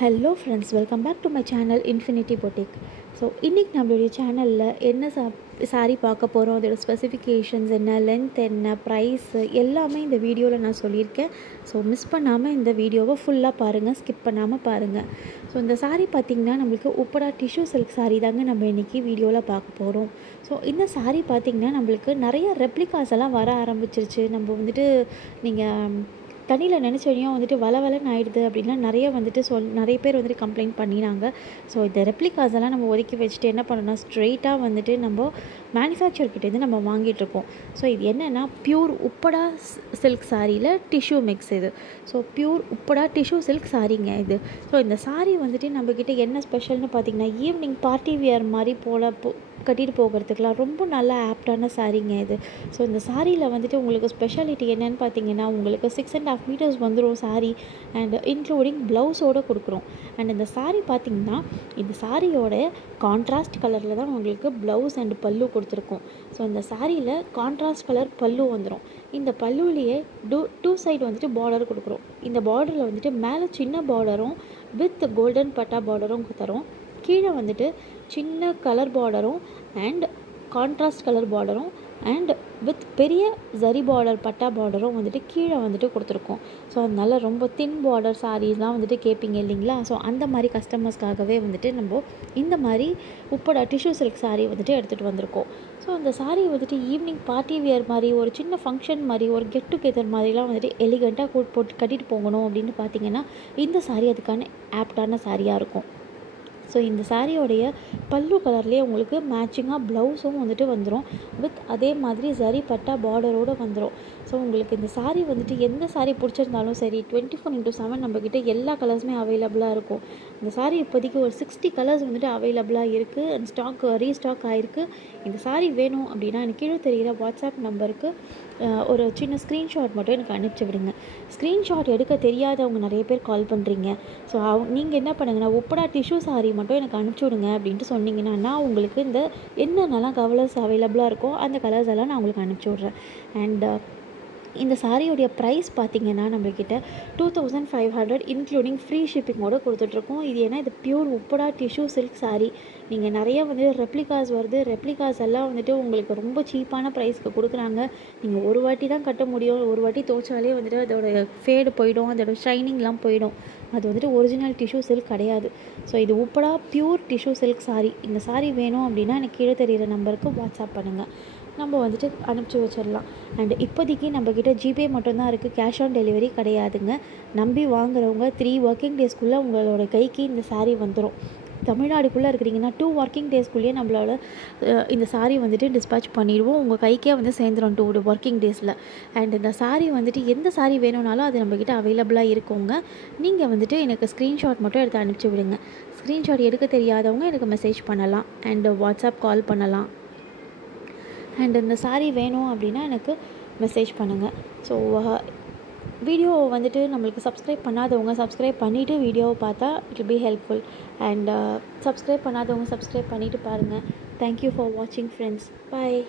Hello friends, welcome back to my channel infinity boutique. So இன்றைக்கி நம்மளுடைய சேனலில் என்ன சாரீ பார்க்க போகிறோம், அதோட ஸ்பெசிஃபிகேஷன்ஸ் என்ன, லென்த் என்ன, ப்ரைஸு எல்லாமே இந்த வீடியோவில் நான் சொல்லியிருக்கேன். ஸோ மிஸ் பண்ணாமல் இந்த வீடியோவை ஃபுல்லாக பாருங்கள், ஸ்கிப் பண்ணாமல் பாருங்கள். ஸோ இந்த சாரீ பார்த்திங்கன்னா நம்மளுக்கு உப்படா டிஷ்யூ சில்க் சாரீ தாங்க நம்ம இன்றைக்கி வீடியோவில் பார்க்க போகிறோம். ஸோ இந்த சாரீ பார்த்திங்கன்னா நம்மளுக்கு நிறைய ரெப்ளிகாஸ் எல்லாம் வர ஆரம்பிச்சிருச்சு. நம்ம வந்துட்டு நீங்கள் தண்ணியில் நினச்சோடையும் வந்துட்டு வளன்னு ஆகிடுது அப்படின்லாம் நிறைய பேர் வந்துட்டு கம்ப்ளைண்ட் பண்ணினாங்க. ஸோ இந்த ரெப்ளிகாஸ் எல்லாம் நம்ம ஒதுக்கி வச்சுட்டு என்ன பண்ணணும்னா, ஸ்ட்ரெயிட்டாக வந்துட்டு நம்ம மேனுஃபேக்சர்கிட்டேருந்து நம்ம வாங்கிட்டுருக்கோம். ஸோ இது என்னென்னா பியூர் உப்படா சில்க் சாரியில் டிஷ்யூ மிக்ஸ் இது. So pure Uppada tissue silk சாரீங்க இது. ஸோ இந்த சாரீ வந்துட்டு நம்மக்கிட்ட என்ன ஸ்பெஷல்னு பார்த்திங்கன்னா, ஈவினிங் பார்ட்டி வியர் மாதிரி கட்டிட்டு போகிறதுக்கெலாம் ரொம்ப நல்ல ஆப்டான சாரீங்க இது. ஸோ இந்த சாரியில் வந்துட்டு உங்களுக்கு ஸ்பெஷாலிட்டி என்னென்னு பார்த்தீங்கன்னா, உங்களுக்கு 6.5 மீட்டர்ஸ் வந்துடும் சாரீ, அண்ட் இன்க்ளூடிங் ப்ளவுஸோடு கொடுக்குறோம். அண்ட் இந்த சாரீ பார்த்திங்கன்னா, இந்த சாரியோட கான்ட்ராஸ்ட் கலரில் தான் உங்களுக்கு ப்ளவுஸ் அண்ட் பல்லு கொடுத்துருக்கோம். ஸோ இந்த சாரியில் கான்ட்ராஸ்ட் கலர் பல்லு வந்துடும். இந்த பல்லுலேயே டூ சைடு வந்துட்டு பார்டர் கொடுக்குறோம். இந்த பார்டரில் வந்துட்டு மேலே சின்ன பார்டரும் வித் கோல்டன் பட்டா பார்டரும் தரோம். கீழே வந்துட்டு சின்ன கலர் பார்டரும் அண்ட் கான்ட்ராஸ்ட் கலர் பார்டரும் அண்ட் வித் பெரிய ஜரி பார்டர் பட்டா பார்டரும் வந்துட்டு கீழே வந்துட்டு கொடுத்துருக்கோம். ஸோ அதனால ரொம்ப தின் பார்டர் சாரீஸ்லாம் வந்துட்டு கேட்பீங்க இல்லைங்களா? ஸோ அந்த மாதிரி கஸ்டமர்ஸ்க்காகவே வந்துட்டு நம்ம இந்த மாதிரி உப்படா டிஷ்யூ சில்க் சாரீ வந்துட்டு எடுத்துகிட்டு வந்திருக்கோம். ஸோ அந்த சாரீ வந்துட்டு ஈவினிங் பார்ட்டி வியர் மாதிரி, ஒரு சின்ன ஃபங்க்ஷன் மாதிரி, ஒரு கெட் டுகெதர் மாதிரிலாம் வந்துட்டு எலிகண்ட்டாக போட்டு கட்டிட்டு போகணும் அப்படின்னு பார்த்தீங்கன்னா, இந்த சாரீ அதுக்கான ஆப்டான சாரியாக இருக்கும். ஸோ இந்த சாரியோடைய பல்லு கலர்லேயே உங்களுக்கு மேட்சிங்காக ப்ளவுஸும் வந்துட்டு வந்துடும். வித் அதே மாதிரி சரி பட்டா பார்டரோடு வந்துடும். ஸோ உங்களுக்கு இந்த சாரீ வந்துட்டு எந்த சாரீ பிடிச்சிருந்தாலும் சரி, 24/7 நம்மக்கிட்ட எல்லா கலர்ஸுமே அவைலபிளாக இருக்கும். இந்த சாரீ இப்போதைக்கு ஒரு 60 கலர்ஸ் வந்துட்டு அவைலபிளாக இருக்குது. அண்ட் ரீஸ்டாக் ஆகிருக்கு. இந்த சாரீ வேணும் அப்படின்னா எனக்கு கீழே தெரிகிற வாட்ஸ்அப் நம்பருக்கு ஒரு சின்ன ஸ்க்ரீன்ஷாட் மட்டும் எனக்கு அனுப்பிச்சி விடுங்க. ஸ்க்ரீன்ஷாட் எடுக்க தெரியாதவங்க நிறைய பேர் கால் பண்ணுறீங்க. ஸோ நீங்கள் என்ன பண்ணுங்கன்னா, உப்படா டிஷ்யூ சாரீ மட்டும் எனக்கு அனுப்பிச்சி விடுங்க அப்படின்ட்டு சொன்னீங்கன்னா, நான் உங்களுக்கு இந்த என்னென்னலாம் கலர்ஸ் அவைலபிளாக இருக்கோ அந்த கலர்ஸ் எல்லாம் நான் உங்களுக்கு அனுப்பிச்சி விட்றேன். அண்ட் இந்த சாரியோடைய ப்ரைஸ் பார்த்திங்கன்னா நம்மக்கிட்ட 2500 இன்க்ளூடிங் ஃப்ரீ ஷிப்பிங்கோடு கொடுத்துட்ருக்கோம். இது ஏன்னா இது pure Uppada tissue silk sari. நீங்கள் நிறைய வந்துட்டு ரெப்ளிகாஸ் வருது. ரெப்ளிகாஸ் எல்லாம் வந்துட்டு உங்களுக்கு ரொம்ப சீப்பான ப்ரைஸ்க்கு கொடுக்குறாங்க. நீங்கள் ஒரு வாட்டி தான் கட்ட முடியும். ஒரு வாட்டி துவைச்சாலே வந்துட்டு அதோட ஃபேடு போயிடும், அதோட ஷைனிங்லாம் போயிடும். அது வந்துட்டு ஒரிஜினல் டிஷ்யூ சில்க் கிடையாது. ஸோ இது Uppada pure tissue silk sari. இந்த சாரீ வேணும் அப்படின்னா எனக்கு கீழே தெரிகிற நம்பருக்கு வாட்ஸ்அப் பண்ணுங்கள், நம்ம வந்துட்டு அனுப்பிச்சி வச்சிடலாம். அண்ட் இப்போதைக்கு நம்மக்கிட்ட ஜிபே மட்டும்தான் இருக்குது, கேஷ் ஆன் டெலிவரி கிடையாதுங்க. நம்பி வாங்குறவங்க 3 ஒர்க்கிங் டேஸ்க்குள்ளே உங்களோட கைக்கு இந்த சாரீ வந்துடும். தமிழ்நாடுக்குள்ளே இருக்கிறீங்கன்னா 2 ஒர்க்கிங் டேஸ்க்குள்ளேயே நம்மளோட இந்த சாரீ வந்துட்டு டிஸ்பேச் பண்ணிடுவோம். உங்கள் கைக்கே வந்து சேர்ந்துடும் 2 ஒர்க்கிங் டேஸில். அண்ட் இந்த சாரீ வந்துட்டு எந்த சாரீ வேணும்னாலும் அது நம்மக்கிட்ட அவைலபிளாக இருக்குங்க. நீங்கள் வந்துட்டு எனக்கு ஸ்க்ரீன்ஷாட் மட்டும் எடுத்து அனுப்பிச்சி விடுங்க. ஸ்க்ரீன்ஷாட் எடுக்க தெரியாதவங்க எனக்கு மெசேஜ் பண்ணலாம் அண்ட் வாட்ஸ்அப் கால் பண்ணலாம். அண்ட் இந்த சாரீ வேணும் அப்படின்னா எனக்கு மெசேஜ் பண்ணுங்கள். ஸோ வீடியோ வந்துட்டு நம்மளுக்கு சப்ஸ்கிரைப் பண்ணாதவங்க சப்ஸ்கிரைப் பண்ணிவிட்டு வீடியோவை பார்த்தா it will be helpful. And subscribe பண்ணாதவங்க சப்ஸ்கிரைப் பண்ணிவிட்டு பாருங்கள். தேங்க்யூ ஃபார் வாட்சிங் ஃப்ரெண்ட்ஸ். பாய்.